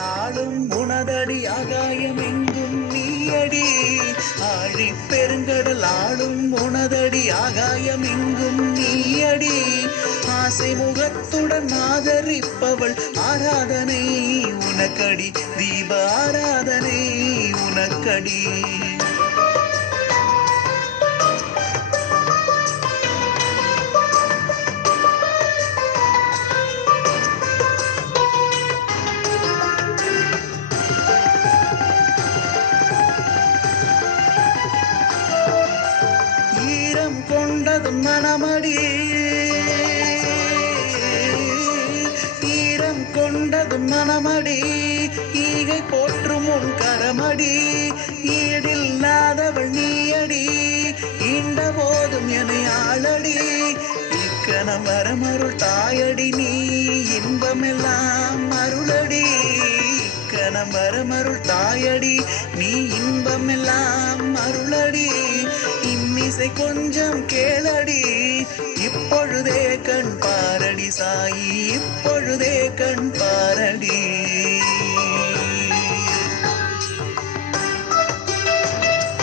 பெருங்கடல் ஆளும் உனதடி ஆகாயம் எங்கும் நீயடி. ஆழி பெருங்கடல் ஆளும் உனதடி ஆகாயம் எங்கும் நீயடி. ஆசை முகத்துடன் ஆதரிப்பவள் ஆராதனை உனக்கடி. தீப ஆராதனை உனக்கடி. ஈரம் கொண்டதும் மனமடி. ஈரம் கொண்டதும் மனமடி. ஈகை போற்றும் உன் கரமடி. ஈடில்லாதவள் நீயடி. ஈண்ட போதும் என ஆளடி. இக்கணம் வரமருள் தாயடி. நீ இன்பமெல்லாம் அருளடி. இக்கணம் வரமருள் தாயடி. நீ இன்பமெல்லாம் அருளடி. இன்னிசை கொஞ்சம் கேளடி.